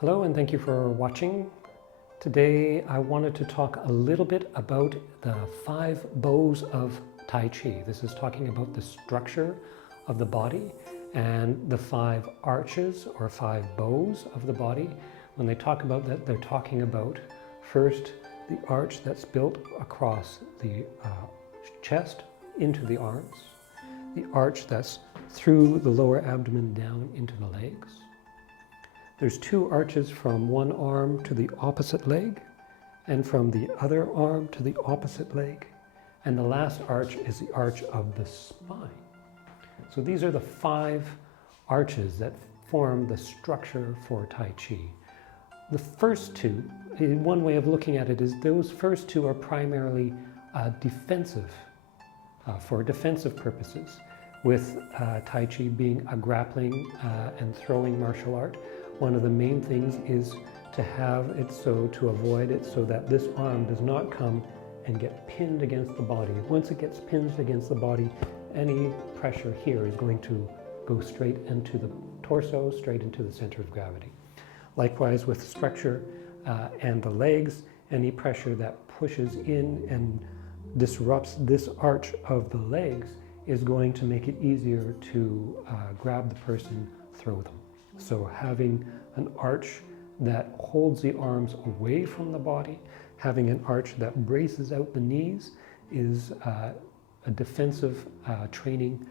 Hello and thank you for watching. Today I wanted to talk a little bit about the 5 bows of Tai Chi. This is talking about the structure of the body and the 5 arches or 5 bows of the body. When they talk about that, they're talking about first the arch that's built across the chest into the arms, the arch that's through the lower abdomen down into the legs. There's 2 arches from one arm to the opposite leg and from the other arm to the opposite leg. And the last arch is the arch of the spine. So these are the 5 arches that form the structure for Tai Chi. The first 2, one way of looking at it is those first 2 are primarily defensive, for defensive purposes, with Tai Chi being a grappling and throwing martial art. One of the main things is to have it so, to avoid it so that this arm does not come and get pinned against the body. Once it gets pinned against the body, any pressure here is going to go straight into the torso, straight into the center of gravity. Likewise with structure and the legs, any pressure that pushes in and disrupts this arch of the legs is going to make it easier to grab the person, throw them. So having an arch that holds the arms away from the body, having an arch that braces out the knees is a defensive training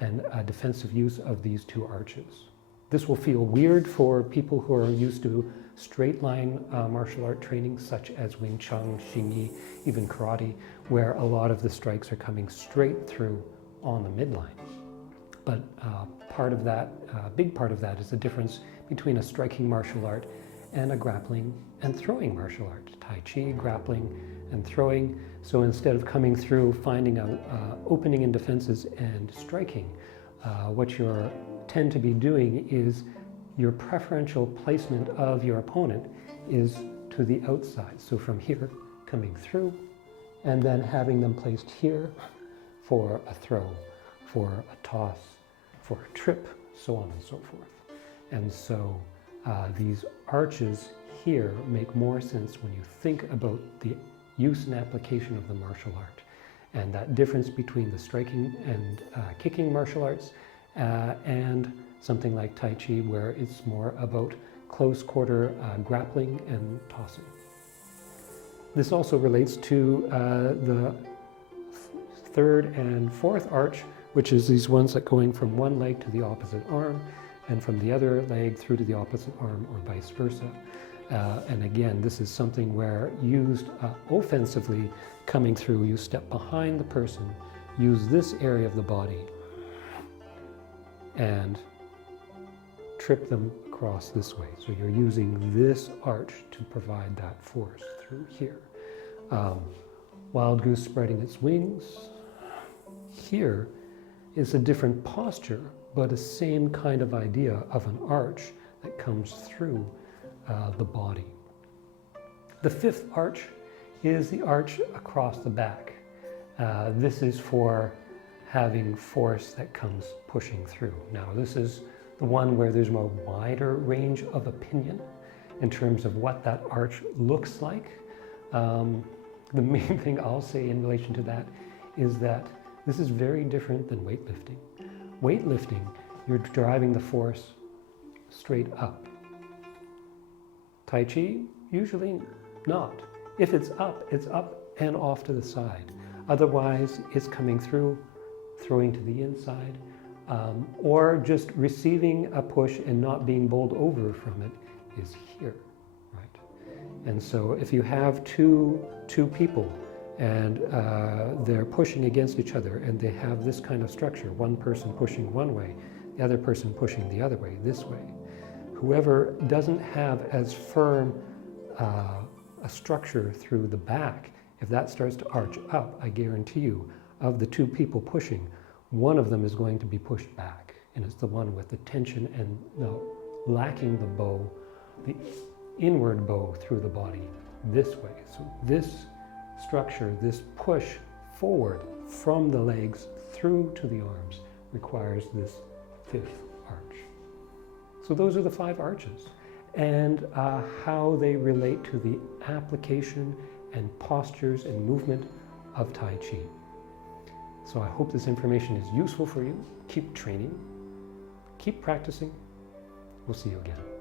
and a defensive use of these 2 arches. This will feel weird for people who are used to straight line martial art training such as Wing Chun, Xingyi, even karate, where a lot of the strikes are coming straight through on the midline. But part of that, a big part of that is the difference between a striking martial art and a grappling and throwing martial art. Tai Chi, grappling and throwing. So instead of coming through, finding an opening in defenses and striking, what you tend to be doing is your preferential placement of your opponent is to the outside. So from here, coming through, and then having them placed here for a throw, for a toss, for a trip, so on and so forth. And so these arches here make more sense when you think about the use and application of the martial art, and that difference between the striking and kicking martial arts and something like Tai Chi, where it's more about close quarter grappling and tossing. This also relates to the 3rd and 4th arch, which is these ones that going from one leg to the opposite arm and from the other leg through to the opposite arm or vice versa. And again, this is something where used offensively coming through, you step behind the person, use this area of the body and trip them across this way. So you're using this arch to provide that force through here. Wild goose spreading its wings. Here is a different posture, but the same kind of idea of an arch that comes through the body. The 5th arch is the arch across the back. This is for having force that comes pushing through. Now this is the one where there's a wider range of opinion in terms of what that arch looks like. The main thing I'll say in relation to that is that this is very different than weightlifting. Weightlifting, you're driving the force straight up. Tai Chi, usually not. If it's up and off to the side. Otherwise, it's coming through, throwing to the inside, or just receiving a push and not being bowled over from it is here, right? And so if you have two people and they're pushing against each other and they have this kind of structure, one person pushing one way, the other person pushing the other way, this way. Whoever doesn't have as firm a structure through the back, if that starts to arch up, I guarantee you, of the 2 people pushing, one of them is going to be pushed back. And it's the one with the tension and lacking the bow, the inward bow through the body this way. So this structure, this push forward from the legs through to the arms requires this 5th arch. So those are the 5 arches. and how they relate to the application and postures and movement of Tai Chi. So I hope this information is useful for you. Keep training, keep practicing. We'll see you again.